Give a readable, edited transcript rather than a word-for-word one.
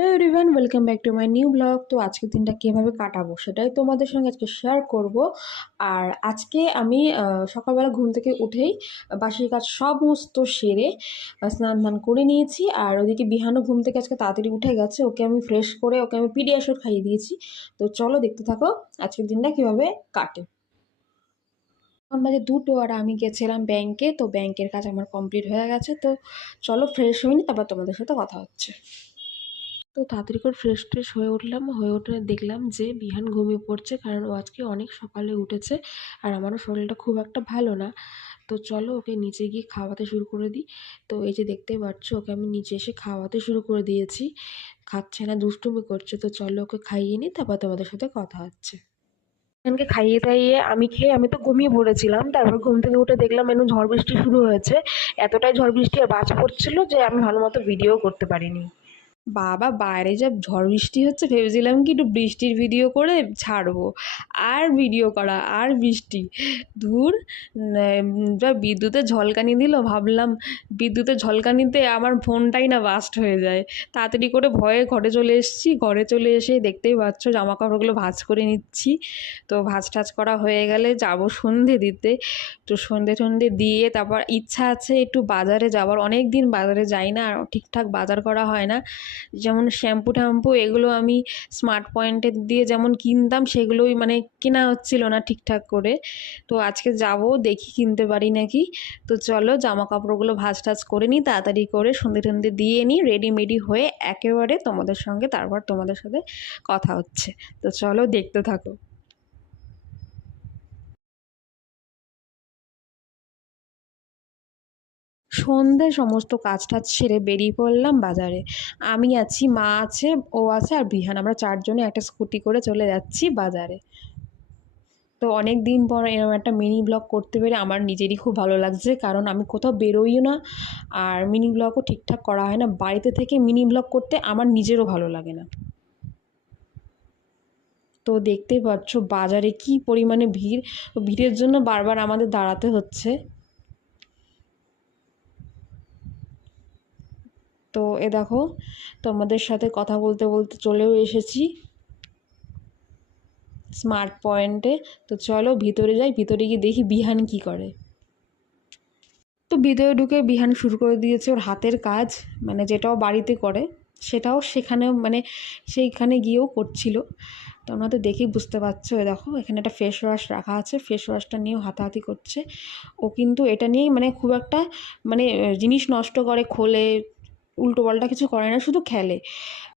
Hello everyone, welcome back to my new blog. তো আজকের দিনটা কীভাবে কাটাবো সেটাই তোমাদের সঙ্গে আজকে শেয়ার করব। আর আজকে আমি সকালবেলা ঘুম থেকে উঠেই বাসির কাজ সমস্ত সেরে স্নান ধান করে নিয়েছি। আর ওদিকে বিহানও ঘুম থেকে আজকে তাড়াতাড়ি উঠে গেছে, ওকে আমি ফ্রেশ করে ওকে আমি পিডিয়াশোর খাইয়ে দিয়েছি। তো চলো দেখতে থাকো আজকের দিনটা কীভাবে কাটে। এখন বাজে 2টো আর আমি গেছিলাম ব্যাংকে। তো ব্যাংকের কাজ আমার কমপ্লিট হয়ে গেছে। তো চলো ফ্রেশ হইনি, তারপর তোমাদের সাথে কথা হচ্ছে। তো তাড়াতাড়ি করে ফ্রেশ ট্রেশ হয়ে উঠলাম, হয়ে উঠে দেখলাম যে বিহান ঘুমিয়ে পড়ছে, কারণ ও আজকে অনেক সকালে উঠেছে আর আমারও শরীরটা খুব একটা ভালো না। তো চলো ওকে নিচে গিয়ে খাওয়াতে শুরু করে দিই। তো এই যে দেখতেই পাচ্ছ, ওকে আমি নিচে এসে খাওয়াতে শুরু করে দিয়েছি। খাচ্ছে না, দুষ্টুমি করছে। তো চলো ওকে খাইয়ে নিই, তারপর তোমাদের সাথে কথা হচ্ছে। বিহানকে খাইয়ে দাইয়ে আমি খেয়ে আমি তো ঘুমিয়ে পড়েছিলাম। তারপর ঘুম থেকে উঠে দেখলাম এমন ঝড় বৃষ্টি শুরু হয়েছে। এতটাই ঝড় বৃষ্টি আর বাজ পড়ছিল যে আমি ভালো মতো ভিডিও করতে পারিনি। বাবা, বাইরে যা ঝড় বৃষ্টি হচ্ছে, ভেবেছিলাম কি একটু বৃষ্টির ভিডিও করে ছাড়বো। আর ভিডিও করা আর বৃষ্টি, ধুর। যা বিদ্যুতের ঝলকানি দিল, ভাবলাম বিদ্যুতের ঝলকানিতে আমার ফোনটাই না বাস্ট হয়ে যায়। তাড়াতাড়ি করে ভয়ে ঘরে চলে এসেছি। ঘরে চলে এসে দেখতেই পাচ্ছ জামা কাপড়গুলো ভাঁজ করে নিচ্ছি। তো ভাঁজ টাজ করা হয়ে গেলে যাব সন্ধে দিতে। তো সন্ধে টন্ধে দিয়ে তারপর ইচ্ছা আছে একটু বাজারে যাওয়ার, অনেক দিন বাজারে যাই না আর ঠিকঠাক বাজার করা হয় না। যেমন শ্যাম্পু ট্যাম্পু এগুলো আমি স্মার্ট পয়েন্টের দিয়ে যেমন কিনতাম, সেগুলোই মানে কেনা হচ্ছিল না ঠিকঠাক করে। তো আজকে যাব, দেখি কিনতে পারি নাকি। তো চলো জামা কাপড়গুলো ভাঁজ টাজ করে নিই, তাড়াতাড়ি করে সন্ধে টন্ধে দিয়ে নিই, রেডিমেডি হয়ে একেবারে তোমাদের সঙ্গে তারপর তোমাদের সাথে কথা হচ্ছে। তো চলো দেখতে থাকো। সন্ধ্যায় সমস্ত কাজ টাজ সেরে বেরিয়ে পড়লাম বাজারে। আমি আছি, মা আছে, ও আছে আর বিহান, আমরা চারজনে একটা স্কুটি করে চলে যাচ্ছি বাজারে। তো অনেক দিন পর এরকম একটা মিনি ব্লগ করতে পেরে আমার নিজেরই খুব ভালো লাগছে, কারণ আমি কোথাও বেরোইও না আর মিনি ব্লগও ঠিকঠাক করা হয় না। বাড়িতে থেকে মিনি ব্লগ করতে আমার নিজেরও ভালো লাগে না। তো দেখতেই পাচ্ছ বাজারে কি পরিমাণে ভিড়, ভিড়ের জন্য বারবার আমাদের দাঁড়াতে হচ্ছে। তো এ দেখো, তোমাদের সাথে কথা বলতে বলতে চলেও এসেছি স্মার্ট পয়েন্টে। তো চলো ভিতরে যাই, ভিতরে গিয়ে দেখি বিহান কি করে। তো ভিতরে ঢুকে বিহান শুরু করে দিয়েছে ওর হাতের কাজ, মানে যেটাও বাড়িতে করে সেটাও সেখানেও মানে সেইখানে গিয়েও করছিল। তো আমরা তো দেখেই বুঝতে পারছো, এ দেখো এখানে একটা ফেস ওয়াশ রাখা আছে, ফেস ওয়াশটা নিয়েও হাতাহাতি করছে। ও কিন্তু এটা নিয়েই মানে খুব একটা মানে জিনিস নষ্ট করে, খোলে, উল্টো পাল্টা কিছু করে না, শুধু খেলে।